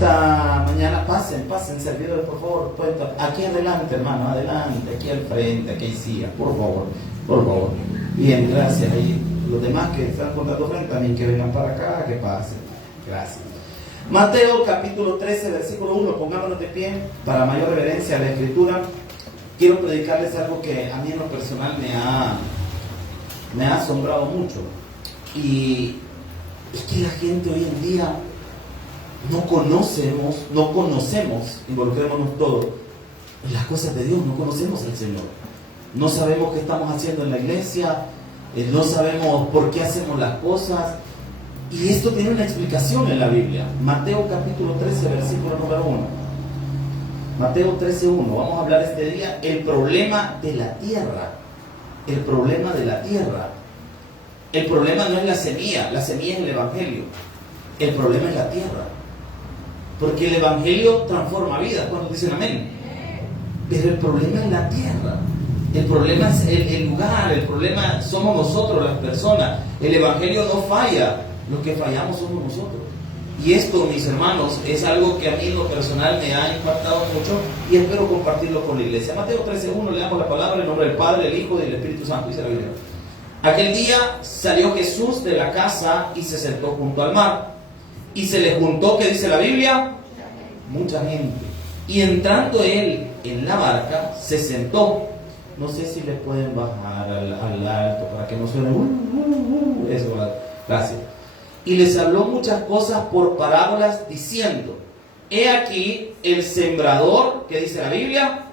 esta mañana, pasen, servidores, por favor, aquí adelante, hermano, adelante, aquí al frente, aquí hay sillas, por favor. Bien, gracias. Y los demás que están contando frente también que vengan para acá, que pasen. Gracias. Mateo capítulo 13, versículo 1, pongámonos de pie para mayor reverencia a la Escritura. Quiero predicarles algo que a mí en lo personal me ha asombrado mucho. Y es que la gente hoy en día no conocemos, involucrémonos todos, en las cosas de Dios, no conocemos al Señor. No sabemos qué estamos haciendo en la iglesia, no sabemos por qué hacemos las cosas. Y esto tiene una explicación en la Biblia. Mateo capítulo 13, versículo número 1. Mateo 13, 1. Vamos a hablar este día el problema de la tierra. El problema de la tierra. El problema no es la semilla es el Evangelio. El problema es la tierra. Porque el Evangelio transforma vidas. ¿Cuántos dicen amén? Pero el problema es la tierra. El problema es el lugar. El problema somos nosotros, las personas. El Evangelio no falla. Los que fallamos somos nosotros. Y esto, mis hermanos, es algo que a mí en lo personal me ha impactado mucho y espero compartirlo con la iglesia. Mateo 13:1, leamos la palabra en nombre del Padre, del Hijo y del Espíritu Santo, dice la Biblia. Aquel día salió Jesús de la casa y se sentó junto al mar. Y se le juntó, ¿qué dice la Biblia? Mucha gente. Y entrando él en la barca, se sentó. No sé si le pueden bajar al alto para que no suene eso, gracias. Y les habló muchas cosas por parábolas diciendo: he aquí el sembrador, ¿qué dice la Biblia?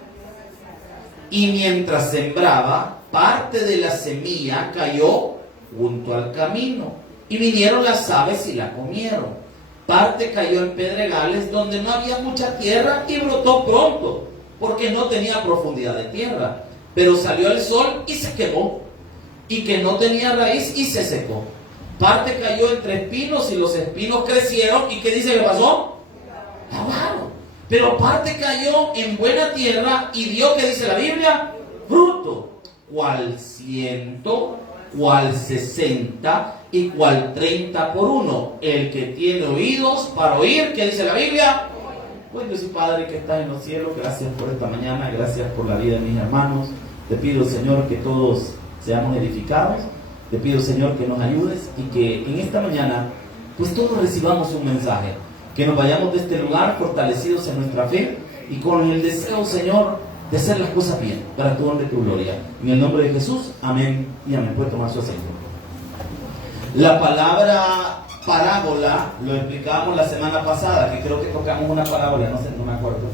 Y mientras sembraba, parte de la semilla cayó junto al camino, y vinieron las aves y la comieron. Parte cayó en pedregales donde no había mucha tierra y brotó pronto, porque no tenía profundidad de tierra. Pero salió el sol y se quemó, y que no tenía raíz y se secó. Parte cayó entre espinos y los espinos crecieron. ¿Y qué dice que pasó? Claro. Pero parte cayó en buena tierra y dio, ¿qué dice la Biblia? Fruto. Cual 100, cual 60 y cual 30 por uno. El que tiene oídos para oír, ¿qué dice la Biblia? Pues Dios y Padre que estás en los cielos, gracias por esta mañana, gracias por la vida de mis hermanos. Te pido, Señor, que todos seamos edificados. Te pido, Señor, que nos ayudes y que en esta mañana, pues todos recibamos un mensaje. Que nos vayamos de este lugar fortalecidos en nuestra fe y con el deseo, Señor, de hacer las cosas bien, para tu honra y tu gloria. En el nombre de Jesús, amén y amén. Puede tomar su asiento. La palabra parábola lo explicábamos la semana pasada, que creo que tocamos una parábola, no me acuerdo.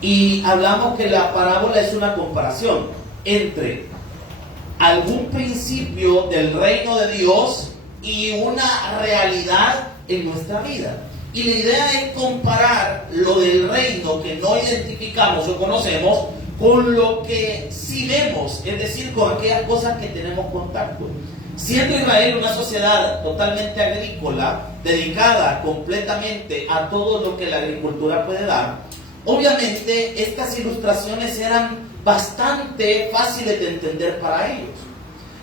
Y hablamos que la parábola es una comparación entre algún principio del reino de Dios y una realidad en nuestra vida. Y la idea es comparar lo del reino que no identificamos o conocemos con lo que sí vemos, es decir, con aquellas cosas que tenemos contacto. Siendo Israel una sociedad totalmente agrícola, dedicada completamente a todo lo que la agricultura puede dar, obviamente estas ilustraciones eran bastante fáciles de entender para ellos.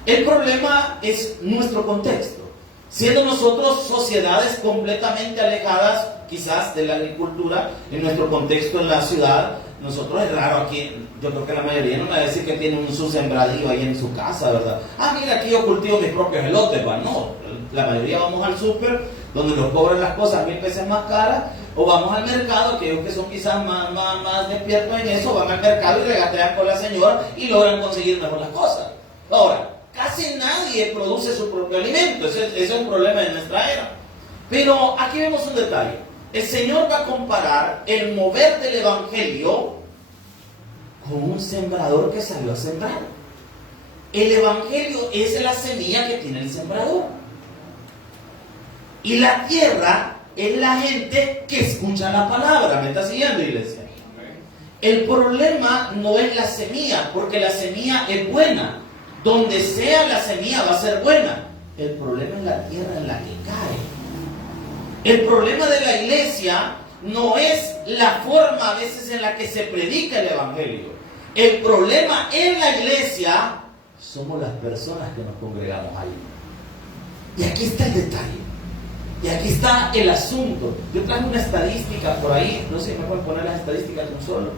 El problema es nuestro contexto. Siendo nosotros sociedades completamente alejadas quizás de la agricultura, en nuestro contexto en la ciudad, nosotros es raro aquí, yo creo que la mayoría no va a decir que tiene su sembradío ahí en su casa, ¿verdad? Mira, aquí yo cultivo mis propios elotes, ¿va? No, la mayoría vamos al súper, donde nos cobran las cosas 1000 veces más caras, o vamos al mercado, aquellos que son quizás más despiertos en eso, van al mercado y regatean con la señora y logran conseguir mejor las cosas. Ahora, casi nadie produce su propio alimento, ese es un problema de nuestra era. Pero aquí vemos un detalle. El Señor va a comparar el mover del Evangelio con un sembrador que salió a sembrar. El Evangelio es la semilla que tiene el sembrador. Y la tierra es la gente que escucha la palabra. ¿Me está siguiendo, iglesia? El problema no es la semilla, porque la semilla es buena. Donde sea la semilla va a ser buena. El problema es la tierra en la que cae. El problema de la iglesia no es la forma a veces en la que se predica el Evangelio. El problema en la iglesia somos las personas que nos congregamos ahí. Y aquí está el detalle. Y aquí está el asunto. Yo traje una estadística por ahí, no sé si me pueden poner las estadísticas de un solo.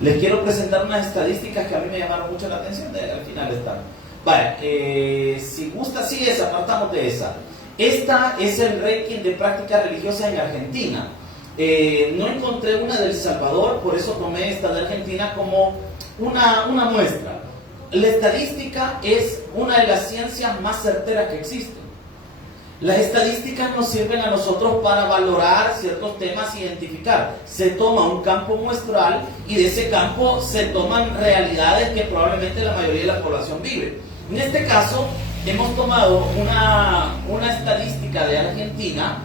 Les quiero presentar unas estadísticas que a mí me llamaron mucho la atención, al final están. Vale, si gusta, sí, esa, partamos de esa. Esta es el ranking de prácticas religiosas en Argentina. No encontré una de El Salvador, por eso tomé esta de Argentina como una muestra. La estadística es una de las ciencias más certeras que existen. Las estadísticas nos sirven a nosotros para valorar ciertos temas, identificar. Se toma un campo muestral y de ese campo se toman realidades que probablemente la mayoría de la población vive. En este caso, hemos tomado una estadística de Argentina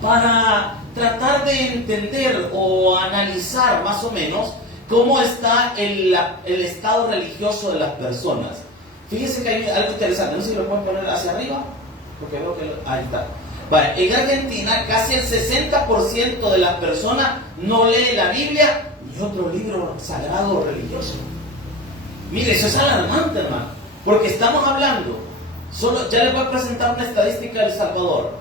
para tratar de entender o analizar más o menos cómo está el estado religioso de las personas. Fíjense que hay algo interesante, no sé si lo pueden poner hacia arriba, porque veo que ahí está. Vale, en Argentina casi el 60% de las personas no lee la Biblia ni otro libro sagrado o religioso. Mire, eso es alarmante, hermano, porque estamos hablando, ya les voy a presentar una estadística de El Salvador.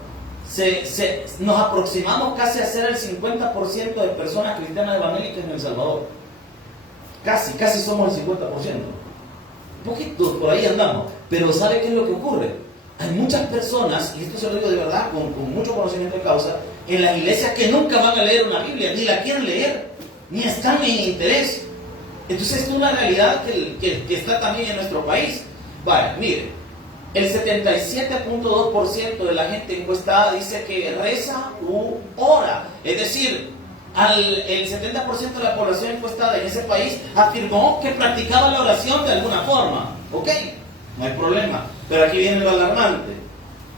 Nos aproximamos casi a ser el 50% de personas cristianas evangélicas en El Salvador. Casi somos el 50%. Un poquito, por ahí andamos. Pero ¿sabe qué es lo que ocurre? Hay muchas personas, y esto se lo digo de verdad, con mucho conocimiento de causa, en las iglesias que nunca van a leer una Biblia, ni la quieren leer, ni están en interés. Entonces esto es una realidad que está también en nuestro país. Vale, mire, el 77.2% de la gente encuestada dice que reza u ora. Es decir, el 70% de la población encuestada en ese país afirmó que practicaba la oración de alguna forma. Ok, no hay problema. Pero aquí viene lo alarmante.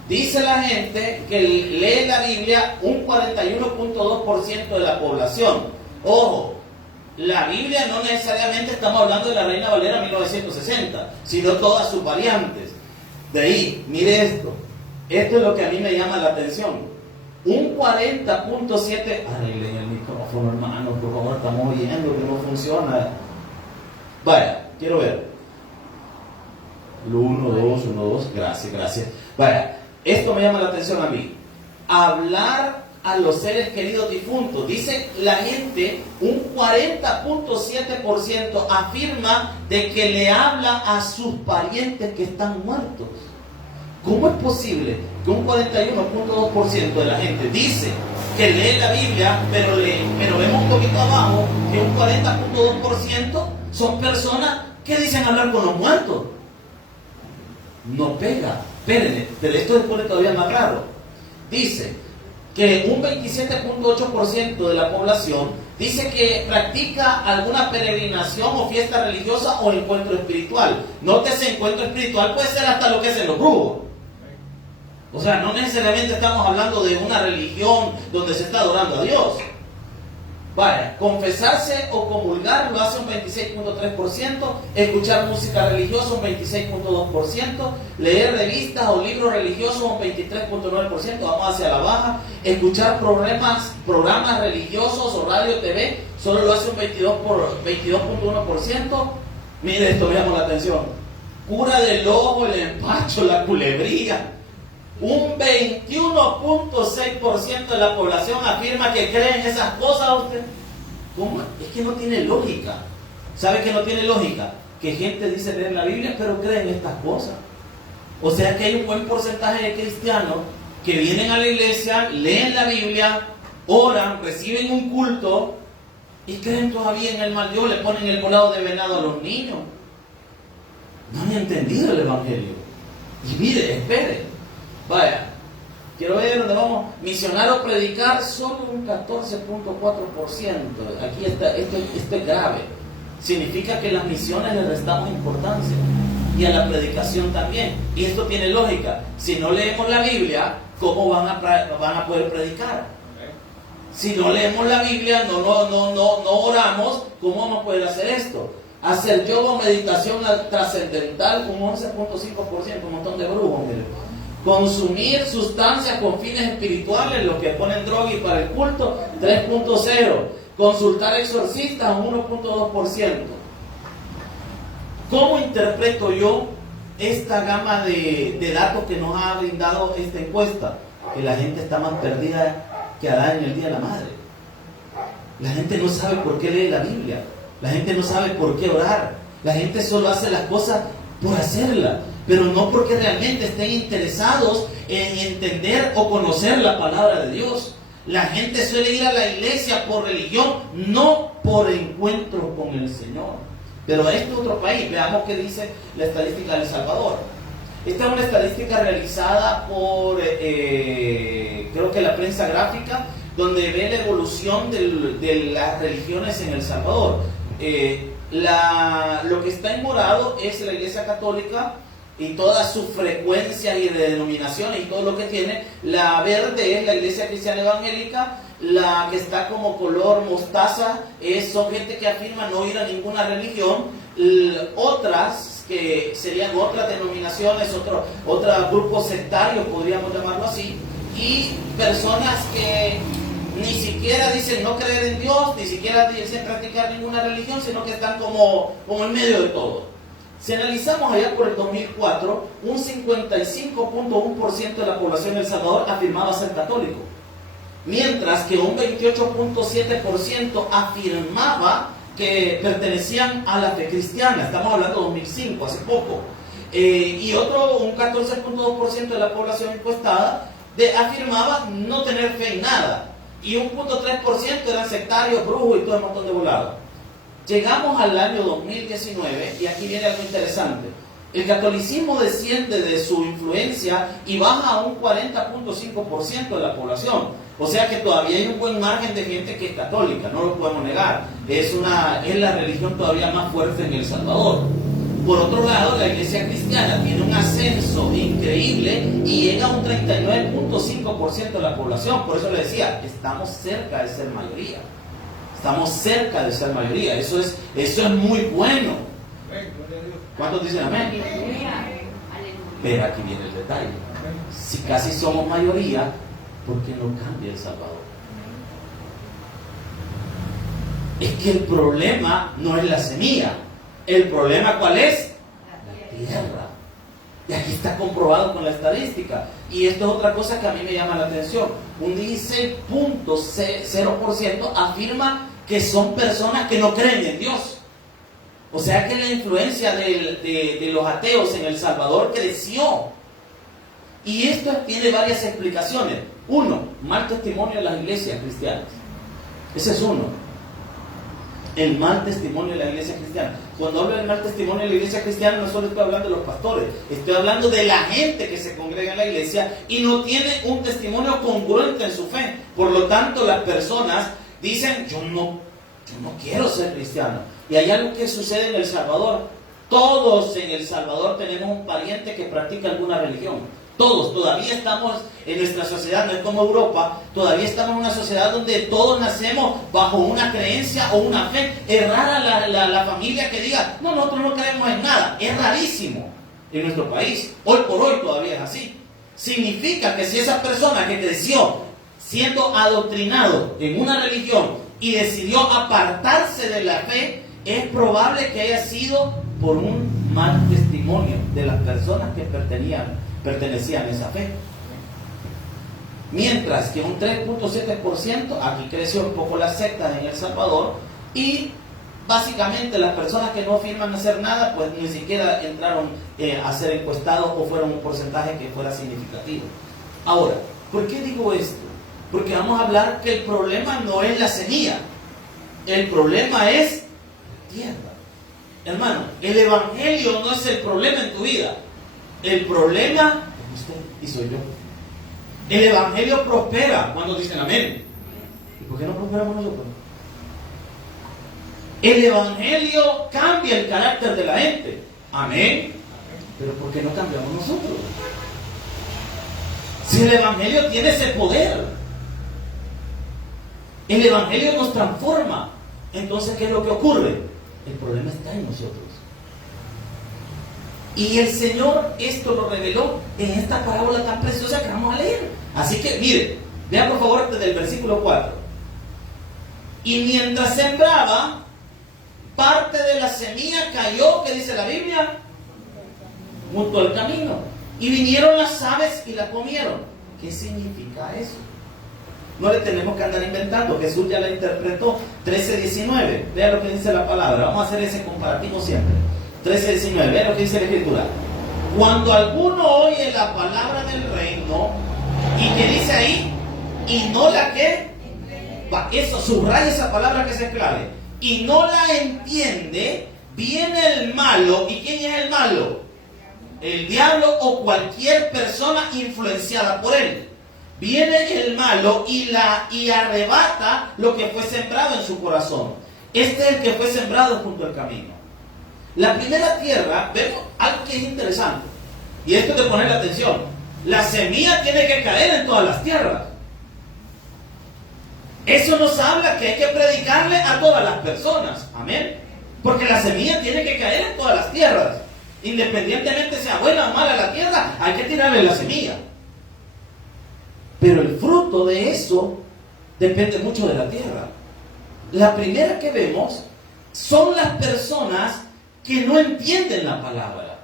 Dice la gente que lee la Biblia un 41.2% de la población. Ojo, la Biblia no necesariamente estamos hablando de la Reina Valera 1960, sino todas sus variantes. De ahí, mire esto. Esto es lo que a mí me llama la atención. Un 40.7%. Arreglen el micrófono, hermano, por favor, estamos oyendo que no funciona. Vaya, quiero ver. 1, 2, gracias. Vaya, esto me llama la atención a mí. Hablar a los seres queridos difuntos. Dice la gente, un 40.7% afirma de que le habla a sus parientes que están muertos. ¿Cómo es posible que un 41.2% de la gente dice que lee la Biblia, pero vemos un poquito abajo que un 40.2% son personas que dicen hablar con los muertos? No pega. Espérenle, pero esto se pone todavía más raro. Dice que un 27.8% de la población dice que practica alguna peregrinación o fiesta religiosa o encuentro espiritual. Nótese, encuentro espiritual puede ser hasta lo que hacen los brujos. O sea, no necesariamente estamos hablando de una religión donde se está adorando a Dios. Vaya, confesarse o comulgar lo hace un 26.3%, escuchar música religiosa un 26.2%, leer revistas o libros religiosos un 23.9%, vamos hacia la baja, escuchar programas religiosos o radio TV solo lo hace un 22.1%. Mire, esto me llama la atención. Cura del ojo, el empacho, la culebría. Un 21.6% de la población afirma que cree en esas cosas. ¿Usted? ¿Cómo? Es que no tiene lógica. ¿Sabe que no tiene lógica? Que gente dice leer la Biblia, pero cree en estas cosas. O sea que hay un buen porcentaje de cristianos que vienen a la iglesia, leen la Biblia, oran, reciben un culto y creen todavía en el mal Dios, le ponen el volado de venado a los niños. No han entendido el Evangelio. Y mire, espere. Vaya, quiero ver dónde vamos. Misionar o predicar, solo un 14.4%. Aquí está, esto es grave. Significa que las misiones le restamos importancia. Y a la predicación también. Y esto tiene lógica. Si no leemos la Biblia, ¿cómo van a poder predicar? Si no leemos la Biblia, no oramos, ¿cómo vamos a poder hacer esto? Hacer yoga o meditación trascendental, un 11.5%, un montón de brujos, mire. Consumir sustancias con fines espirituales, los que ponen droga y para el culto, 3.0%. Consultar exorcistas, 1.2%. ¿Cómo interpreto yo esta gama de datos que nos ha brindado esta encuesta? que la gente está más perdida que Adán en el día de la madre. La gente no sabe por qué lee la Biblia. La gente no sabe por qué orar. La gente solo hace las cosas por hacerlas, pero no porque realmente estén interesados en entender o conocer la palabra de Dios. La gente suele ir a la iglesia por religión, no por encuentro con el Señor. Pero este es otro país. Veamos qué dice la estadística de El Salvador. Esta es una estadística realizada por, creo que la prensa gráfica, donde ve la evolución de las religiones en El Salvador. Lo que está en morado es la Iglesia Católica y todas sus frecuencias y denominaciones y todo lo que tiene. La verde es la Iglesia Cristiana Evangélica. La que está como color mostaza son gente que afirma no ir a ninguna religión. Otras que serían otras denominaciones, otros grupos sectarios, podríamos llamarlo así, y personas que ni siquiera dicen no creer en Dios, ni siquiera dicen practicar ninguna religión, sino que están como en medio de todo. Si analizamos allá por el 2004, un 55.1% de la población de El Salvador afirmaba ser católico, mientras que un 28.7% afirmaba que pertenecían a la fe cristiana. Estamos hablando de 2005, hace poco. Y un 14.2% de la población encuestada afirmaba no tener fe en nada. Y un 0.3% eran sectarios, brujos y todo el montón de volados. Llegamos al año 2019 y aquí viene algo interesante. El catolicismo desciende de su influencia y baja a un 40.5% de la población. O sea que todavía hay un buen margen de gente que es católica, no lo podemos negar. Es la religión todavía más fuerte en El Salvador. Por otro lado, la iglesia cristiana tiene un ascenso increíble y llega a un 39.5% de la población. Por eso le decía, estamos cerca de ser mayoría. Estamos cerca de ser mayoría. Eso es muy bueno. ¿Cuántos dicen amén? Pero aquí viene el detalle. Si casi somos mayoría, ¿por qué no cambia El Salvador? Es que el problema no es la semilla. ¿El problema cuál es? La tierra. Y aquí está comprobado con la estadística. Y esto es otra cosa que a mí me llama la atención. Un 16.0% afirma que son personas que no creen en Dios. O sea que la influencia de los ateos en El Salvador creció. Y esto tiene varias explicaciones. Uno, mal testimonio de las iglesias cristianas. Ese es uno. El mal testimonio de la iglesia cristiana. Cuando hablo del mal testimonio de la iglesia cristiana, no solo estoy hablando de los pastores, estoy hablando de la gente que se congrega en la iglesia y no tiene un testimonio congruente en su fe. Por lo tanto, las personas dicen, yo no quiero ser cristiano. Y hay algo que sucede en El Salvador. Todos en El Salvador tenemos un pariente que practica alguna religión. Todos, todavía estamos en nuestra sociedad, no es como Europa, todavía estamos en una sociedad donde todos nacemos bajo una creencia o una fe. Es rara la familia que diga, no, nosotros no creemos en nada. Es rarísimo en nuestro país. Hoy por hoy todavía es así. Significa que si esa persona que creció siendo adoctrinado en una religión y decidió apartarse de la fe, es probable que haya sido por un mal testimonio de las personas que pertenecían a esa fe. Mientras que un 3.7%, aquí creció un poco la secta en El Salvador, y básicamente las personas que no afirman hacer nada, pues ni siquiera entraron a ser encuestados o fueron un porcentaje que fuera significativo. Ahora, ¿por qué digo esto? Porque vamos a hablar que el problema no es la semilla, el problema es la tierra. Hermano, el evangelio no es el problema en tu vida. El problema es usted y soy yo. El evangelio prospera cuando dicen amén. ¿Y por qué no prosperamos nosotros? El evangelio cambia el carácter de la gente. Amén. Pero ¿por qué no cambiamos nosotros? Si el evangelio tiene ese poder, el evangelio nos transforma. Entonces, ¿qué es lo que ocurre? El problema está en nosotros. Y el Señor esto lo reveló en esta parábola tan preciosa que vamos a leer. Así que, mire, vean por favor desde el versículo 4. Y mientras sembraba, parte de la semilla cayó, ¿qué dice la Biblia? Junto al camino. Y vinieron las aves y la comieron. ¿Qué significa eso? No le tenemos que andar inventando. Jesús ya la interpretó. 13:19. Vea lo que dice la palabra. Vamos a hacer ese comparativo siempre. 13:19. Vea lo que dice la Escritura. Cuando alguno oye la palabra del reino, y que dice ahí, y no la que, eso, subraya esa palabra que es clave, y no la entiende, viene el malo. ¿Y quién es el malo? El diablo o cualquier persona influenciada por él. Viene el malo y arrebata lo que fue sembrado en su corazón. Este es el que fue sembrado junto al camino. La primera tierra, vemos algo que es interesante, y esto es de poner atención. La semilla tiene que caer en todas las tierras. Eso nos habla que hay que predicarle a todas las personas. Amén. Porque la semilla tiene que caer en todas las tierras. Independientemente sea buena o mala la tierra, hay que tirarle la semilla. Pero el fruto de eso depende mucho de la tierra. La primera que vemos son las personas que no entienden la palabra.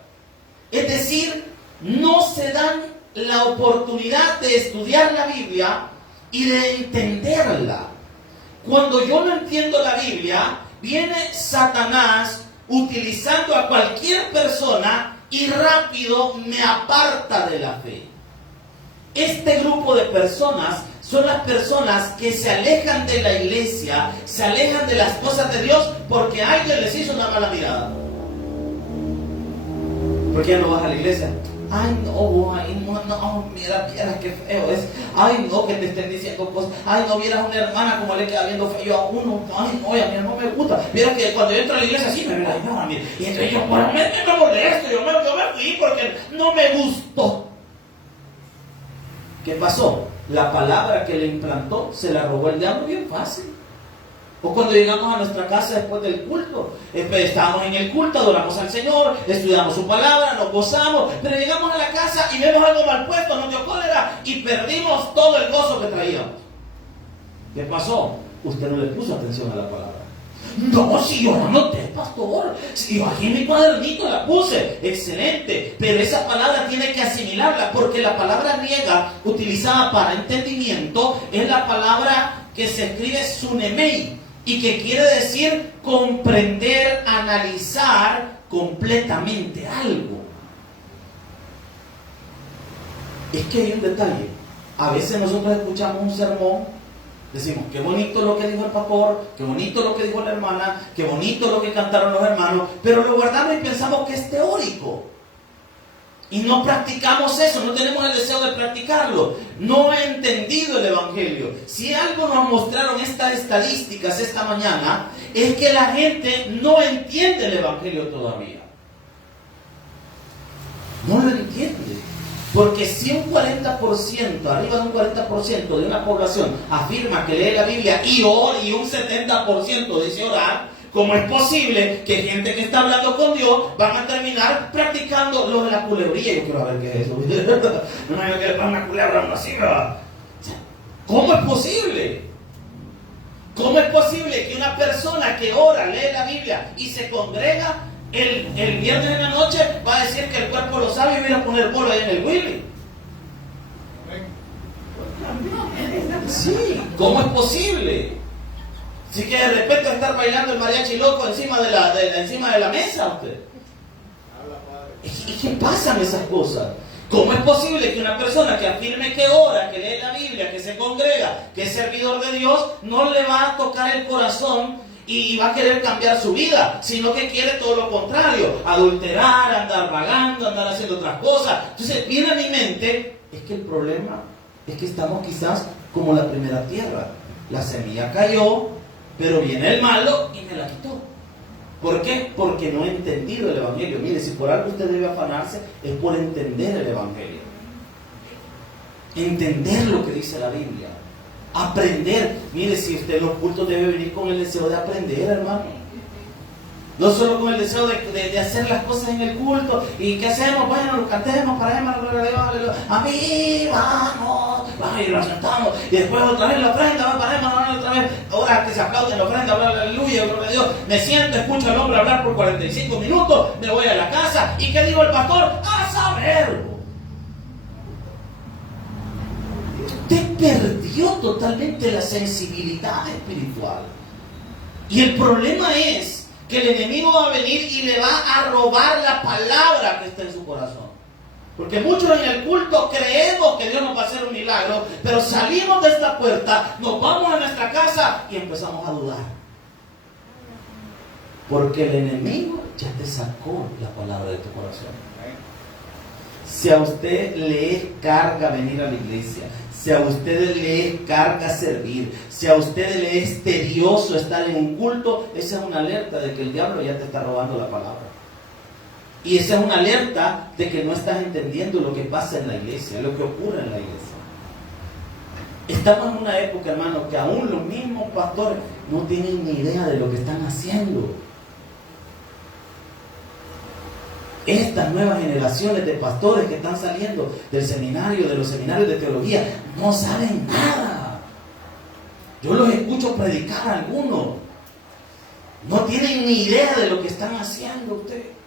Es decir, no se dan la oportunidad de estudiar la Biblia y de entenderla. Cuando yo no entiendo la Biblia, viene Satanás utilizando a cualquier persona y rápido me aparta de la fe. Este grupo de personas son las personas que se alejan de la iglesia, se alejan de las cosas de Dios porque alguien les hizo una mala mirada. ¿Por qué no vas a la iglesia? Ay, no, mira, qué feo es. Ay, no, que te estén diciendo cosas. Ay, no, vieras a una hermana como le queda viendo feo a uno. Ay, no, a mí no me gusta. Mira que cuando yo entro a la iglesia, sí me ve la imagen a mí. Y entonces yo, bueno, me molesto, yo me fui porque no me gustó. ¿Qué pasó? La palabra que le implantó se la robó el diablo bien fácil. O cuando llegamos a nuestra casa después del culto, estábamos en el culto, adoramos al Señor, estudiamos su palabra, nos gozamos, pero llegamos a la casa y vemos algo mal puesto, nos dio cólera y perdimos todo el gozo que traíamos. ¿Qué pasó? Usted no le puso atención a la palabra. No, si yo la anoté, pastor, si yo aquí en mi cuadernito la puse, excelente, pero esa palabra tiene que asimilarla, porque la palabra griega utilizada para entendimiento es la palabra que se escribe sunemei, y que quiere decir comprender, analizar completamente algo. Es que hay un detalle. A veces nosotros escuchamos un sermón, decimos, qué bonito lo que dijo el pastor, qué bonito lo que dijo la hermana, qué bonito lo que cantaron los hermanos, pero lo guardamos y pensamos que es teórico. Y no practicamos eso, no tenemos el deseo de practicarlo. No he entendido el Evangelio. Si algo nos mostraron estas estadísticas esta mañana, es que la gente no entiende el Evangelio todavía. No lo entiende. Porque si un 40%, arriba de un 40% de una población afirma que lee la Biblia y ora, y un 70% dice orar, ¿cómo es posible que gente que está hablando con Dios van a terminar practicando lo de la culebría? Yo quiero ver qué es eso. No me quiero poner una culebra, no así, ¿verdad? ¿Cómo es posible? ¿Cómo es posible que una persona que ora, lee la Biblia y se congrega el viernes en la noche va a decir que el cuerpo lo sabe y viene a poner bola ahí en el Willy? Sí, ¿cómo es posible? Así que de repente va a estar bailando el mariachi loco encima de la mesa usted. ¿Y qué pasan esas cosas? ¿Cómo es posible que una persona que afirme que ora, que lee la Biblia, que se congrega, que es servidor de Dios, no le va a tocar el corazón y va a querer cambiar su vida, sino que quiere todo lo contrario, adulterar, andar vagando, andar haciendo otras cosas? Entonces viene a mi mente, es que el problema es que estamos quizás como la primera tierra. La semilla cayó, pero viene el malo y me la quitó. ¿Por qué? Porque no he entendido el Evangelio. Mire, si por algo usted debe afanarse, es por entender el Evangelio. Entender lo que dice la Biblia. Aprender. Mire, si usted en los cultos debe venir con el deseo de aprender, hermano. No solo con el deseo de hacer las cosas en el culto. ¿Y qué hacemos? Bueno, cantemos, paremos, a mí, vamos, y nos sentamos. Y después otra vez la ofrenda, paremos, otra vez. Ahora que se aplauden la ofrenda, hablar aleluya, gloria a Dios. Me siento, escucho al hombre hablar por 45 minutos, me voy a la casa. ¿Y qué dijo el pastor? A saber. Usted perdió totalmente la sensibilidad espiritual. Y el problema es que el enemigo va a venir y le va a robar la palabra que está en su corazón. Porque muchos en el culto creemos que Dios nos va a hacer un milagro, pero salimos de esta puerta, nos vamos a nuestra casa y empezamos a dudar. Porque el enemigo ya te sacó la palabra de tu corazón. Si a usted le es carga venir a la iglesia, si a usted le es carga servir, si a usted le es tedioso estar en un culto, esa es una alerta de que el diablo ya te está robando la palabra. Y esa es una alerta de que no estás entendiendo lo que pasa en la iglesia, lo que ocurre en la iglesia. Estamos en una época, hermano, que aún los mismos pastores no tienen ni idea de lo que están haciendo. Estas nuevas generaciones de pastores que están saliendo del seminario, de los seminarios de teología, no saben nada. Yo los escucho predicar a algunos. No tienen ni idea de lo que están haciendo ustedes.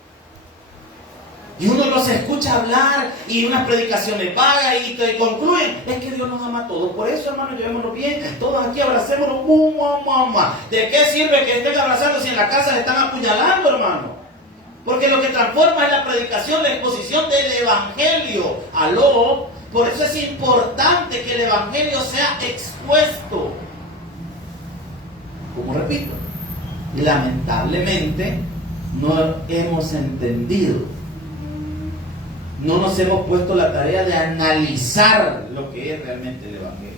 Y uno los escucha hablar y unas predicaciones vagas y te concluyen, es que Dios nos ama a todos. Por eso, hermano, llevémonos bien, todos aquí abracémonos. ¿De qué sirve que estén abrazando si en la casa se están apuñalando, hermano? Porque lo que transforma es la predicación, la exposición del evangelio. Aló, por eso es importante que el evangelio sea expuesto. Como repito, lamentablemente no hemos entendido. No nos hemos puesto la tarea de analizar lo que es realmente el evangelio.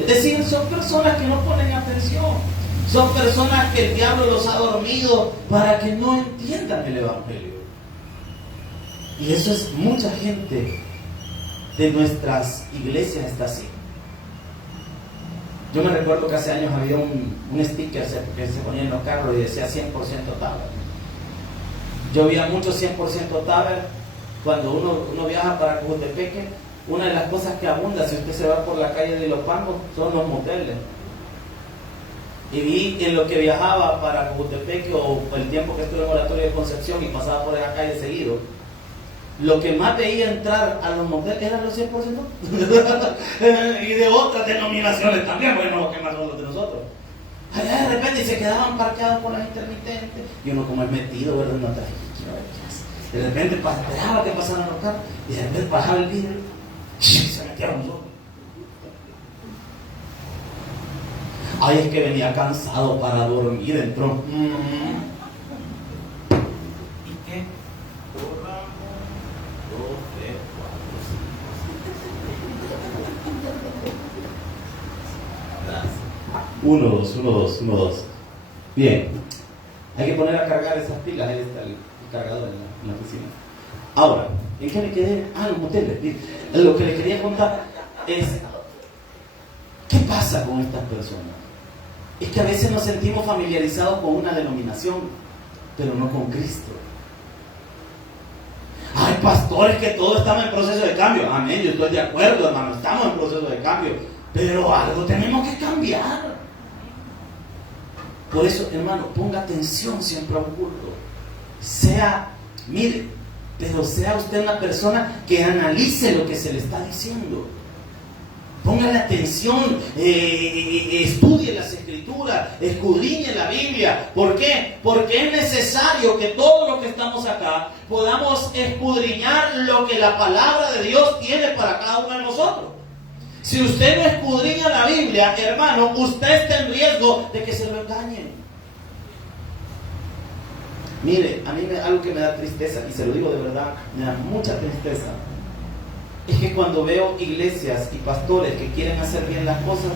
Es decir, son personas que no ponen atención. Son personas que el diablo los ha dormido para que no entiendan el evangelio. Y eso es, mucha gente de nuestras iglesias está así. Yo me recuerdo que hace años había un sticker que se ponía en los carros y decía 100% Taber. Yo veía mucho 100% Taber. Cuando uno viaja para Cojutepeque, una de las cosas que abunda, si usted se va por la calle de Ilopango, son los moteles. Y vi en lo que viajaba para Cojutepeque, o el tiempo que estuve en Oratorio de Concepción y pasaba por esa calle seguido, lo que más veía entrar a los moteles eran los 100%. Y de otras denominaciones también, bueno, que más son los de nosotros. Allá de repente se quedaban parqueados por las intermitentes. Y uno, como es metido, ¿verdad? No trae. De repente esperaba que pasaran los carros y de repente bajaba el vidrio y se metieron los ojos. Ay, es que venía cansado para dormir, entró. ¿Y qué? 1, 2, 1, 2, 1, 2. Bien. Hay que poner a cargar esas pilas. Ahí está el cargador en la oficina. Ahora, ¿en qué me quedé? Los moteles. Lo que les quería contar es, ¿qué pasa con estas personas? Es que a veces nos sentimos familiarizados con una denominación, pero no con Cristo. Hay pastores que todos estamos en proceso de cambio. Amén, yo estoy de acuerdo, hermano, estamos en proceso de cambio, pero algo tenemos que cambiar. Por eso, hermano, ponga atención siempre a un culto. Mire, pero sea usted una persona que analice lo que se le está diciendo. Póngale atención, estudie las escrituras, escudriñe la Biblia. ¿Por qué? Porque es necesario que todos los que estamos acá podamos escudriñar lo que la palabra de Dios tiene para cada uno de nosotros. Si usted no escudriña la Biblia, hermano, usted está en riesgo de que se lo engañen. Mire, a mí algo que me da tristeza, y se lo digo de verdad, me da mucha tristeza, es que cuando veo iglesias y pastores que quieren hacer bien las cosas,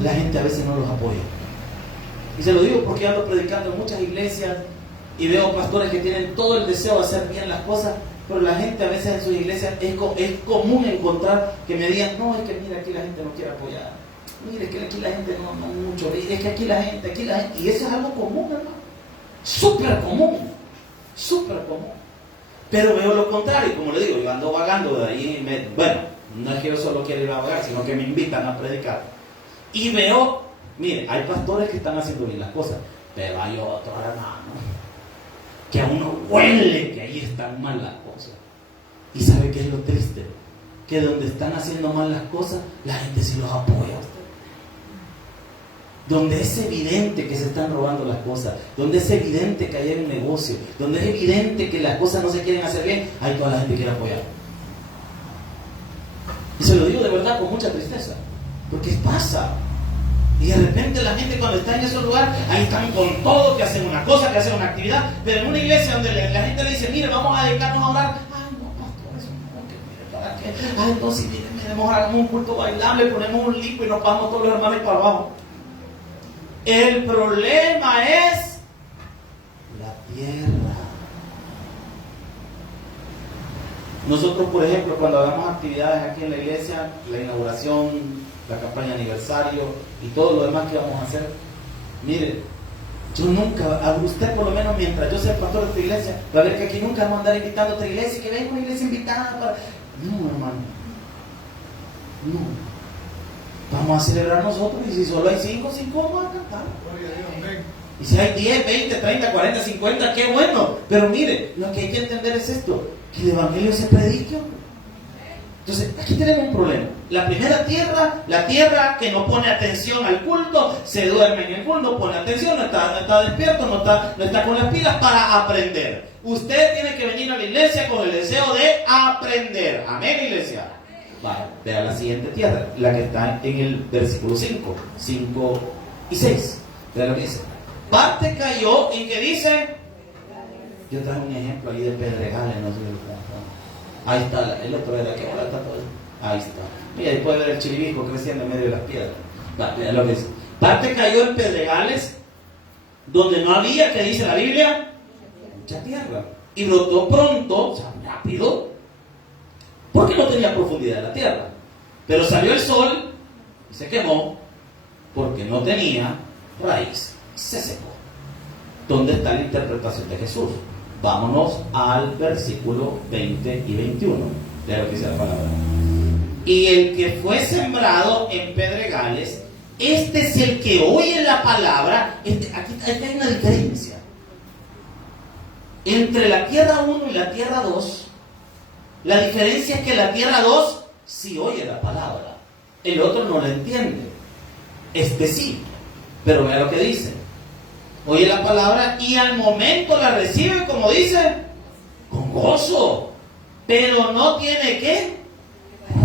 la gente a veces no los apoya. Y se lo digo porque ando predicando en muchas iglesias y veo pastores que tienen todo el deseo de hacer bien las cosas, pero la gente a veces en sus iglesias es común encontrar que me digan, no, es que mira, aquí la gente no quiere apoyar. Mire, es que aquí la gente no mucho, es que aquí la gente, y eso es algo común, hermano. Súper común. Pero veo lo contrario, como le digo, yo ando vagando de ahí, bueno, no es que yo solo quiera ir a vagar, sino que me invitan a predicar. Y veo, mire, hay pastores que están haciendo bien las cosas, pero hay otros, hermano, que a uno huele que ahí están mal las cosas. ¿Y sabe qué es lo triste? que donde están haciendo mal las cosas, la gente sí los apoya. Donde es evidente que se están robando las cosas, donde es evidente que hay un negocio, donde es evidente que las cosas no se quieren hacer bien, ahí toda la gente quiere apoyar. Y se lo digo de verdad con mucha tristeza, porque pasa. Y de repente la gente cuando está en esos lugares, ahí están con todo, que hacen una cosa, que hacen una actividad, pero en una iglesia donde la gente le dice, mire, vamos a dedicarnos a orar. Ay, no, pastor, eso no, que mire, ¿para qué? Ay, no, si mire, hagamos un culto bailable, ponemos un lipo y nos pasamos todos los hermanos para abajo. El problema es la tierra. Nosotros, por ejemplo, cuando hagamos actividades aquí en la iglesia, la inauguración, la campaña aniversario y todo lo demás que vamos a hacer, mire, yo nunca, a usted por lo menos mientras yo sea pastor de esta iglesia, va a ver que aquí nunca vamos a andar invitando a otra iglesia, que venga una iglesia invitada para... No, hermano, no. Vamos a celebrar nosotros, y si solo hay 5 vamos a cantar. Y si hay 10, 20, 30, 40, 50, qué bueno. Pero mire, lo que hay que entender es esto, que el evangelio se predique. Entonces, aquí tenemos un problema. La primera tierra, la tierra que no pone atención al culto, se duerme en el culto, no pone atención, no está despierto, no está con las pilas para aprender. Usted tiene que venir a la iglesia con el deseo de aprender. Amén, iglesia. Vale, vea la siguiente tierra, la que está en el versículo 5 y 6. Vea lo que dice. Parte cayó en que dice, yo traje un ejemplo ahí de pedregales, no sé si lo está. Ahí está, el otro era, ¿qué bola está todo? Ahí está. Mira, ahí puede ver el chiribisco creciendo en medio de las piedras. Vea lo que dice. Parte cayó en pedregales, donde no había, ¿qué dice la Biblia? Mucha tierra. Y brotó pronto, o sea, rápido, porque no tenía profundidad en la tierra. Pero salió el sol y se quemó porque no tenía raíz. Se secó. ¿Dónde está la interpretación de Jesús? Vámonos al versículo 20 y 21. Lea lo que dice la palabra. Y el que fue sembrado en pedregales, este es el que oye la palabra. Aquí hay una diferencia entre la tierra 1 y la tierra 2. La diferencia es que la tierra 2 sí oye la palabra, el otro no la entiende. Este sí, pero vea lo que dice. Oye la palabra y al momento la recibe, como dice, con gozo, pero no tiene ¿qué?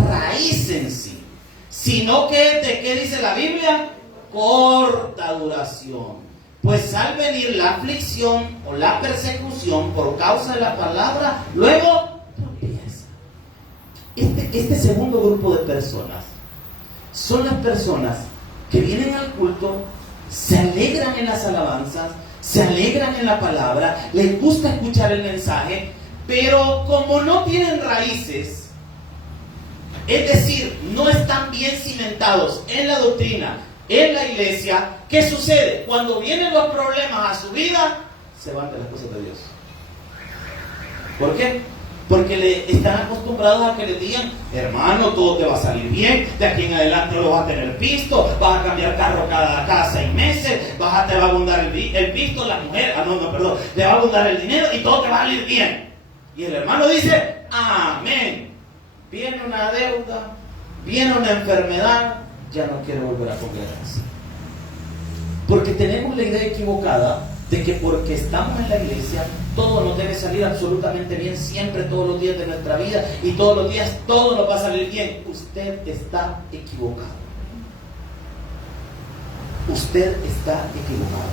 Raíz en sí, sino que ¿de qué dice la Biblia? Corta duración. Pues al venir la aflicción o la persecución por causa de la palabra, luego este segundo grupo de personas son las personas que vienen al culto, se alegran en las alabanzas, se alegran en la palabra, les gusta escuchar el mensaje, pero como no tienen raíces, es decir, no están bien cimentados en la doctrina, en la iglesia, ¿qué sucede? Cuando vienen los problemas a su vida, se van de las cosas de Dios. ¿Por qué? Porque le están acostumbrados a que les digan, hermano, todo te va a salir bien, de aquí en adelante no lo vas a tener visto, vas a cambiar carro cada 6 meses, te va a abundar el visto, la mujer, te va a abundar el dinero y todo te va a salir bien. Y el hermano dice, amén. Viene una deuda, viene una enfermedad, ya no quiero volver a congregarse. Porque tenemos la idea equivocada de que porque estamos en la iglesia, todo nos debe salir absolutamente bien siempre, todos los días de nuestra vida, y todos los días todo nos va a salir bien. Usted está equivocado. Usted está equivocado.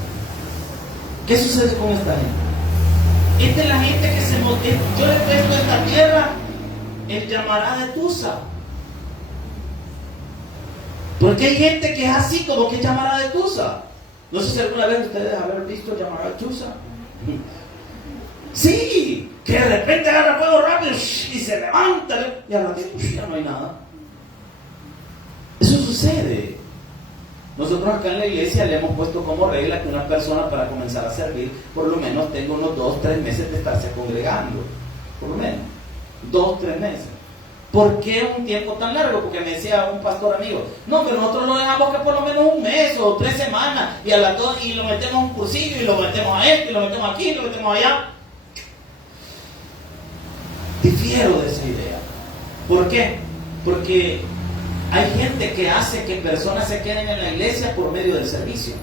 ¿Qué sucede con esta gente? Esta es la gente que se motiva. Yo le presto a esta tierra el llamará de Tusa. Porque hay gente que es así, como que llamará de Tusa. No sé si alguna vez ustedes habrán visto llamará de Tusa. Sí, que de repente agarra fuego rápido y se levanta y al ratito ya no hay nada. Eso sucede. Nosotros acá en la iglesia le hemos puesto como regla que una persona para comenzar a servir por lo menos tenga unos 2-3 meses de estarse congregando. Por lo menos 2-3 meses. ¿Por qué un tiempo tan largo? Porque me decía un pastor amigo, no, pero nosotros lo dejamos que por lo menos 1 mes o 3 semanas y y lo metemos a un cursillo y lo metemos a esto y lo metemos aquí y lo metemos allá. Difiero de esa idea. ¿Por qué? Porque hay gente que hace que personas se queden en la iglesia por medio del servicio.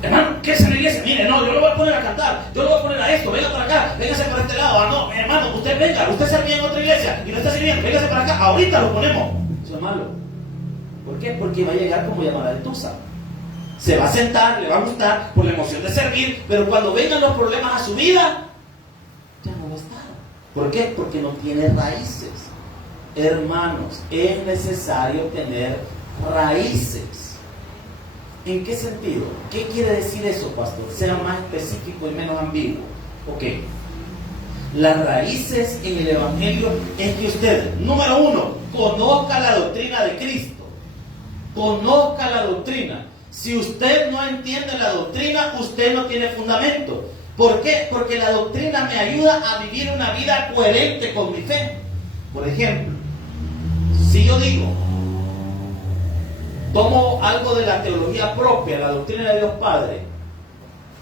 Hermano, ¿qué es en la iglesia? Mire, no, yo lo voy a poner a cantar, yo lo voy a poner a esto, venga para acá, véngase para este lado. Ah, no, hermano, usted venga, usted servía en otra iglesia y no está sirviendo, véngase para acá, ahorita lo ponemos. Eso es malo. ¿Por qué? Porque va a llegar como llamada de tusa. Se va a sentar, le va a gustar por la emoción de servir, pero cuando vengan los problemas a su vida, ya no va a estar. ¿Por qué? Porque no tiene raíces. Hermanos, es necesario tener raíces. ¿En qué sentido? ¿Qué quiere decir eso, pastor? Sea más específico y menos ambiguo. Ok. Las raíces en el Evangelio es que usted, número uno, conozca la doctrina de Cristo. Conozca la doctrina. Si usted no entiende la doctrina, usted no tiene fundamento. ¿Por qué? Porque la doctrina me ayuda a vivir una vida coherente con mi fe. Por ejemplo, si yo digo, tomo algo de la teología propia, la doctrina de Dios Padre,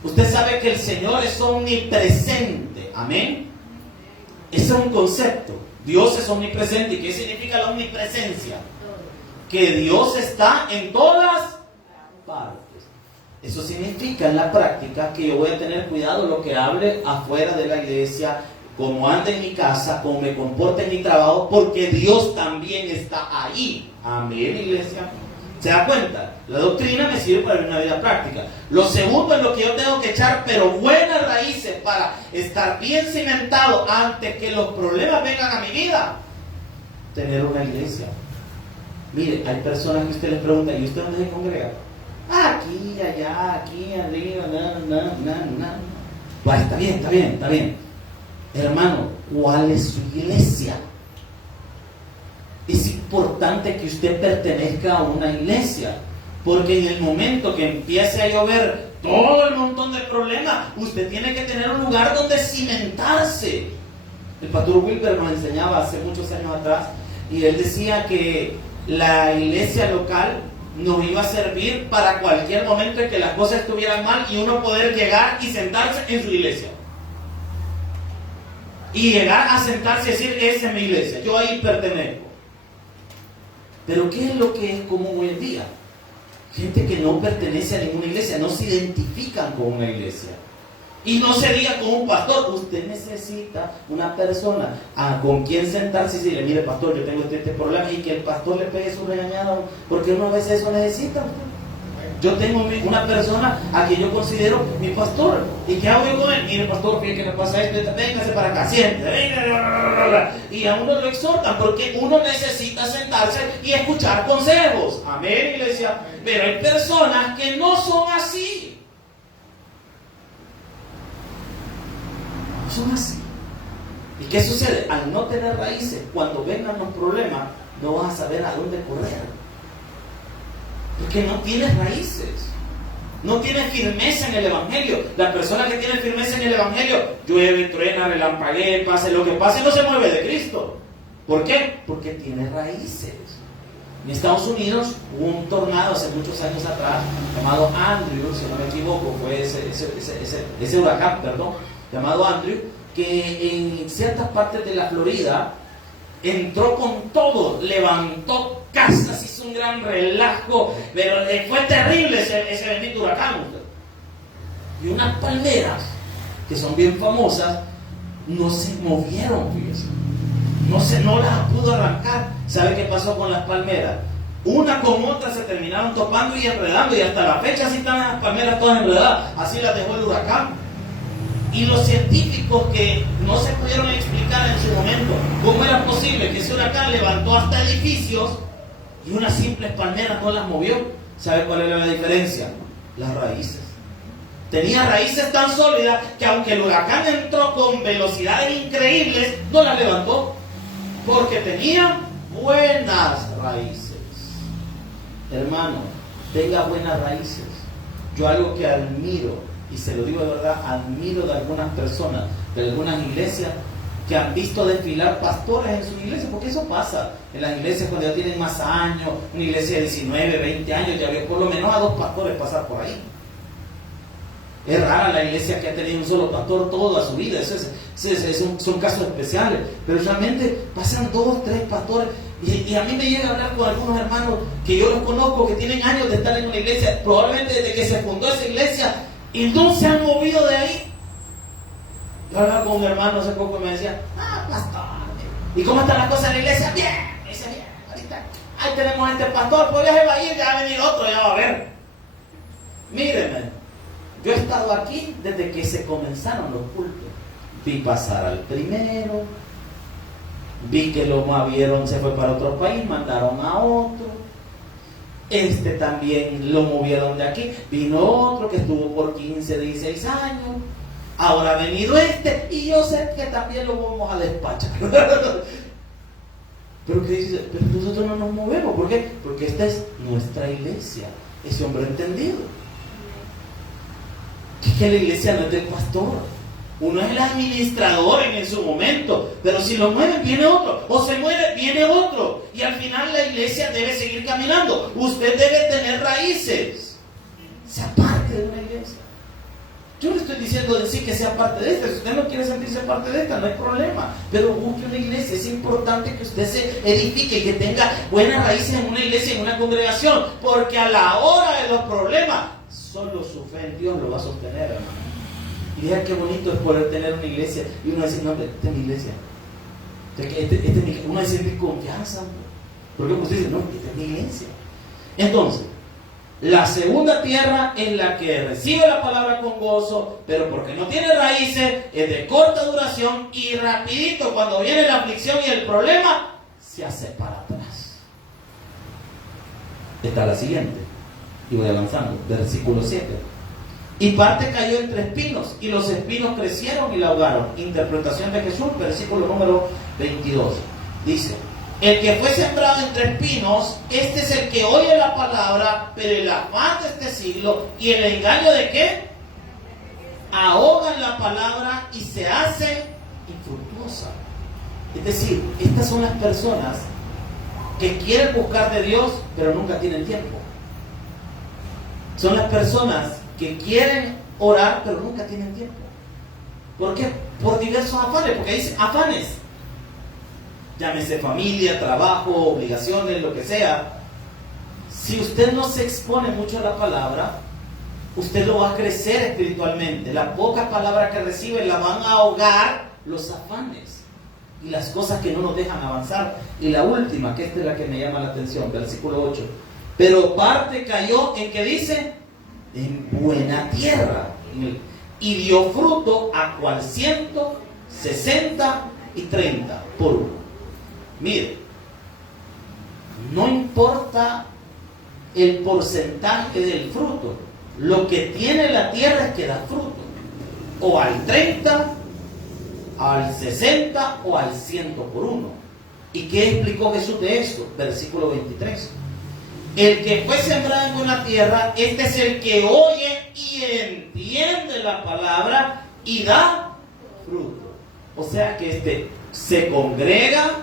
usted sabe que el Señor es omnipresente. Amén. Ese es un concepto. Dios es omnipresente. ¿Y qué significa la omnipresencia? Que Dios está en todas partes. Eso significa en la práctica que yo voy a tener cuidado lo que hable afuera de la iglesia, cómo ande en mi casa, cómo me comporte en mi trabajo, porque Dios también está ahí. Amén, iglesia. ¿Se da cuenta? La doctrina me sirve para una vida práctica. Lo segundo es lo que yo tengo que echar, pero buenas raíces para estar bien cimentado antes que los problemas vengan a mi vida. Tener una iglesia. Mire, hay personas que usted les pregunta, ¿y usted dónde se congrega? Aquí, allá, aquí, arriba, Pues está bien. Hermano, ¿cuál es su iglesia? Es importante que usted pertenezca a una iglesia, porque en el momento que empiece a llover todo el montón de problemas, usted tiene que tener un lugar donde cimentarse. El pastor Wilber nos enseñaba hace muchos años atrás, y él decía que la iglesia local nos iba a servir para cualquier momento en que las cosas estuvieran mal y uno poder llegar y sentarse en su iglesia. Y llegar a sentarse y decir, esa es mi iglesia, yo ahí pertenezco. Pero ¿qué es lo que es común hoy en día? Gente que no pertenece a ninguna iglesia, no se identifican con una iglesia. Y no se diga con un pastor. Usted necesita una persona con quien sentarse y decirle, mire pastor, yo tengo este problema, y que el pastor le pegue su regañada, porque uno a veces eso necesita. Yo tengo una persona a quien yo considero mi pastor. ¿Y qué hago yo con él? Mire pastor, fíjate que me pasa esto, véngase para acá, siéntese, venga. Y a uno lo exhortan porque uno necesita sentarse y escuchar consejos. Amén, iglesia. Pero hay personas que no son así. Son así. ¿Y qué sucede? Al no tener raíces, cuando vengan los problemas, no vas a saber a dónde correr. Porque no tienes raíces. No tienes firmeza en el Evangelio. La persona que tiene firmeza en el Evangelio, llueve, truena, relampaguee, pase lo que pase, no se mueve de Cristo. ¿Por qué? Porque tiene raíces. En Estados Unidos hubo un tornado hace muchos años atrás llamado Andrew, si no me equivoco, fue ese huracán, llamado Andrew, que en ciertas partes de la Florida entró con todo, levantó casas, hizo un gran relajo, pero fue terrible ese bendito huracán. Y unas palmeras, que son bien famosas, no se movieron, fíjense. No las pudo arrancar. ¿Sabe qué pasó con las palmeras? Una con otra se terminaron topando y enredando, y hasta la fecha así están las palmeras todas enredadas. Así las dejó el huracán. Y los científicos que no se pudieron explicar en su momento cómo era posible que ese huracán levantó hasta edificios y unas simples palmeras no las movió. ¿Sabe cuál era la diferencia? Las raíces. Tenía raíces tan sólidas que aunque el huracán entró con velocidades increíbles, no las levantó, porque tenía buenas raíces. Hermano, tenga buenas raíces. Yo algo que admiro, y se lo digo de verdad, admiro de algunas personas, de algunas iglesias, que han visto desfilar pastores en sus iglesias, porque eso pasa en las iglesias cuando ya tienen más años, una iglesia de 19, 20 años, ya veo por lo menos a 2 pastores pasar por ahí. Es rara la iglesia que ha tenido un solo pastor toda su vida. Son casos especiales. Pero realmente pasan 2, 3 pastores. Y a mí me llega a hablar con algunos hermanos que yo los conozco, que tienen años de estar en una iglesia, probablemente desde que se fundó esa iglesia, y no se han movido de ahí. Yo hablaba con un hermano hace poco y me decía: pastor, ¿y cómo están las cosas en la iglesia? Bien. Me dice: bien, ahorita ahí tenemos este pastor, pues ya se va a ir, ya va a venir otro, ya va a ver. Míreme, yo he estado aquí desde que se comenzaron los cultos. Vi pasar al primero, vi que lo movieron, se fue para otro país, mandaron a otro. También lo movieron de aquí. Vino otro que estuvo por 15, 16 años. Ahora ha venido y yo sé que también lo vamos a despachar. Pero que dice, pero nosotros no nos movemos. ¿Por qué? Porque esta es nuestra iglesia. Ese hombre entendido. Que la iglesia no es del pastor. Uno es el administrador en su momento, pero si lo mueven, viene otro, o se muere, viene otro, y al final la iglesia debe seguir caminando. Usted debe tener raíces, sea parte de una iglesia. Yo le estoy diciendo en sí que sea parte de esta. Si usted no quiere sentirse parte de esta, no hay problema, pero busque una iglesia. Es importante que usted se edifique, que tenga buenas raíces en una iglesia, en una congregación, porque a la hora de los problemas, solo su fe en Dios lo va a sostener, hermano. Y vean qué bonito es poder tener una iglesia y uno decir: no, esta es mi iglesia. Uno dice: confianza. Porque usted dice: no, esta es mi iglesia. Entonces, la segunda tierra es la que recibe la palabra con gozo, pero porque no tiene raíces, es de corta duración y rapidito, cuando viene la aflicción y el problema, se hace para atrás. Está la siguiente. Y voy avanzando. Versículo 7. Y parte cayó entre espinos, y los espinos crecieron y la ahogaron. Interpretación de Jesús, versículo número 22. Dice: el que fue sembrado entre espinos, este es el que oye la palabra, pero el afán de este siglo y el engaño de ¿qué? Ahogan la palabra y se hace infructuosa. Es decir, estas son las personas que quieren buscar de Dios, pero nunca tienen tiempo. Son las personas que quieren orar, pero nunca tienen tiempo. ¿Por qué? Por diversos afanes, porque dice afanes. Llámese familia, trabajo, obligaciones, lo que sea. Si usted no se expone mucho a la palabra, usted lo va a crecer espiritualmente. Las pocas palabras que recibe la van a ahogar los afanes y las cosas que no nos dejan avanzar. Y la última, que esta es la que me llama la atención, versículo 8. Pero parte cayó en, ¿qué dice? En buena tierra, y dio fruto a cual 100, 60 y 30 por uno. Mire, no importa el porcentaje del fruto, lo que tiene la tierra es que da fruto, o al 30, al 60 o al 100 por uno. ¿Y qué explicó Jesús de esto? Versículo 23. El que fue sembrado en una tierra, este es el que oye y entiende la palabra y da fruto. O sea que se congrega,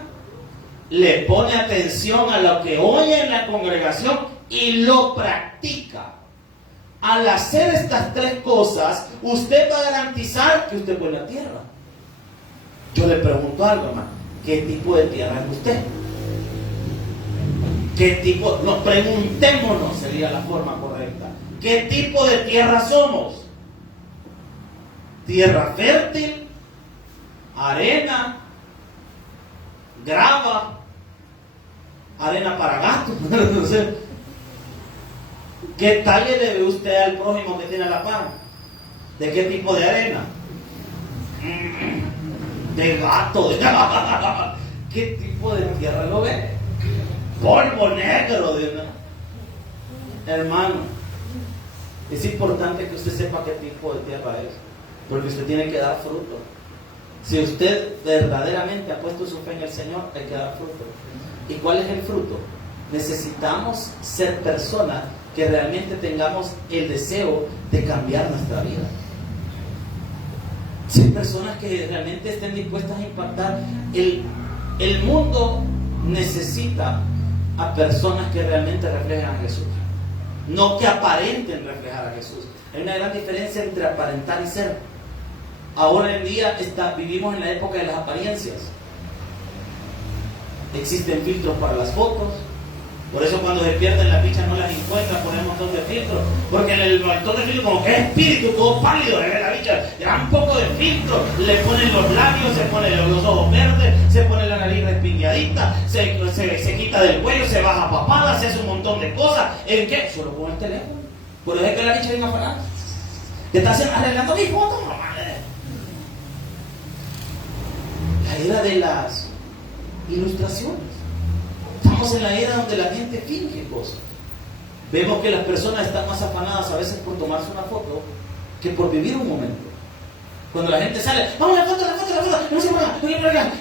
le pone atención a lo que oye en la congregación y lo practica. Al hacer estas tres cosas, usted va a garantizar que usted fue en la tierra. Yo le pregunto algo, hermano: ¿qué tipo de tierra es usted? ¿Qué tipo? Nos preguntémonos, sería la forma correcta. ¿Qué tipo de tierra somos? ¿Tierra fértil? ¿Arena? ¿Grava? ¿Arena para gatos? No sé. ¿Qué talle le ve usted al prójimo que tiene a la par? ¿De qué tipo de arena? De gato. ¿Qué tipo de tierra lo ve? Polvo negro. Hermano, es importante que usted sepa qué tipo de tierra es, porque usted tiene que dar fruto. Si usted verdaderamente ha puesto su fe en el Señor, hay que dar fruto. ¿Y cuál es el fruto? Necesitamos ser personas que realmente tengamos el deseo de cambiar nuestra vida. Ser personas que realmente estén dispuestas a impactar. El mundo necesita a personas que realmente reflejan a Jesús. no que aparenten reflejar a Jesús. Hay una gran diferencia entre aparentar y ser. Ahora en día vivimos en la época de las apariencias. Existen filtros para las fotos. Por eso cuando se pierden la ficha no las encuentran, ponen un montón de filtros. Porque en el montón de filtros, como que es espíritu, todo pálido, la ficha, le dan un poco de filtro, le ponen los labios, se ponen los ojos verdes, se pone la nariz respingadita, se quita del cuello, se baja papada, se hace un montón de cosas. ¿En qué? Solo con el teléfono. Por eso es que la ficha viene afuera. Te estás arreglando mi foto, mamá. La era de las ilustraciones. Estamos en la era donde la gente finge cosas. Vemos que las personas están más afanadas a veces por tomarse una foto que por vivir un momento. Cuando la gente sale, vamos la foto, no se mueva, no por acá.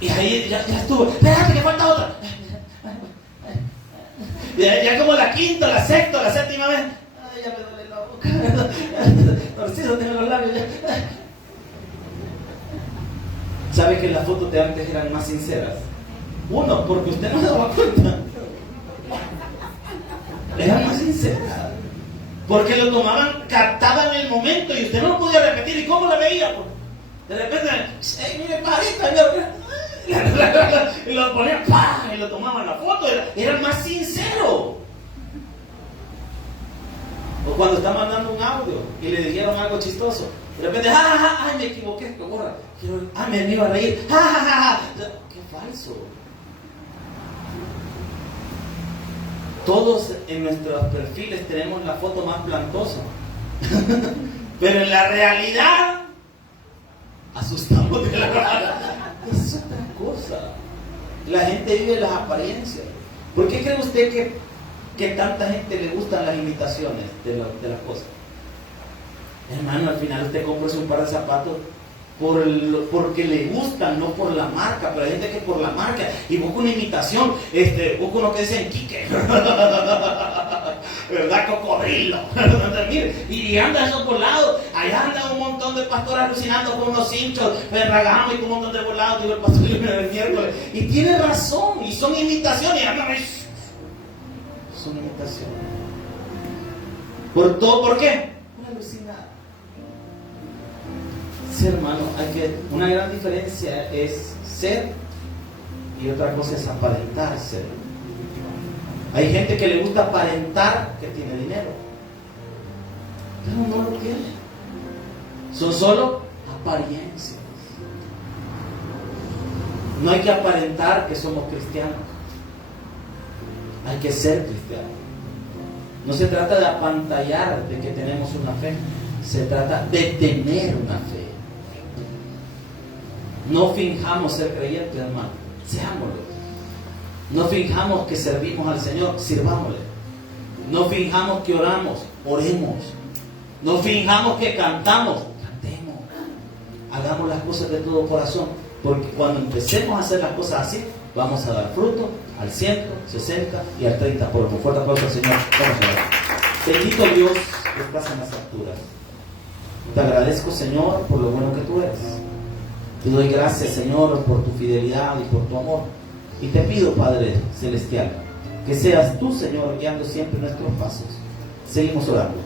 Y ahí ya estuvo, espérate que falta otra. Ya como la quinta, la sexta, la séptima vez. Ay, ya me duele la boca. Torcido tengo los labios ya. ¿Sabe que las fotos de antes eran más sinceras? Uno, porque usted no se daba cuenta. Eran más sinceras. Porque lo tomaban, captaban el momento y usted no lo podía repetir. ¿Y cómo la veía? De repente, mire, parita, y lo ponían, ¡pah! Y lo tomaban la foto. Era más sincero. O cuando está mandando un audio y le dijeron algo chistoso. De repente, ay, me equivoqué, que borra. Me iba a reír, qué falso. Todos en nuestros perfiles tenemos la foto más plantosa. Pero en la realidad, asustamos de la verdad. Es otra cosa. La gente vive las apariencias. ¿Por qué cree usted que tanta gente le gustan las imitaciones de las cosas? Hermano, al final usted compra un par de zapatos porque le gustan, no por la marca. Pero hay gente que por la marca y busca una imitación, busca uno que dice en Quique, ¿verdad? Cocodrilo. Y anda eso por lado. Allá anda un montón de pastores alucinando con unos hinchos, perragamos y con un montón de volados, digo el pastor el miércoles. Y tiene razón, y son imitaciones. Son imitaciones. ¿Por qué? Por alucinar. Sí, hermano, una gran diferencia es ser y otra cosa es aparentar ser. Hay gente que le gusta aparentar que tiene dinero, pero no lo tiene. Son solo apariencias. No hay que aparentar que somos cristianos. Hay que ser cristianos. No se trata de apantallar de que tenemos una fe. Se trata de tener una fe. No finjamos ser creyentes, hermano. Seámoslo. No finjamos que servimos al Señor. Sirvámosle. No finjamos que oramos. Oremos. No finjamos que cantamos. Cantemos. Hagamos las cosas de todo corazón. Porque cuando empecemos a hacer las cosas así, vamos a dar fruto al 100, 60 y al 30. Por un fuerte aplauso al Señor. Vamos a orar. Bendito Dios que estás en las alturas. Te agradezco, Señor, por lo bueno que tú eres. Te doy gracias, Señor, por tu fidelidad y por tu amor. Y te pido, Padre Celestial, que seas tú, Señor, guiando siempre nuestros pasos. Seguimos orando.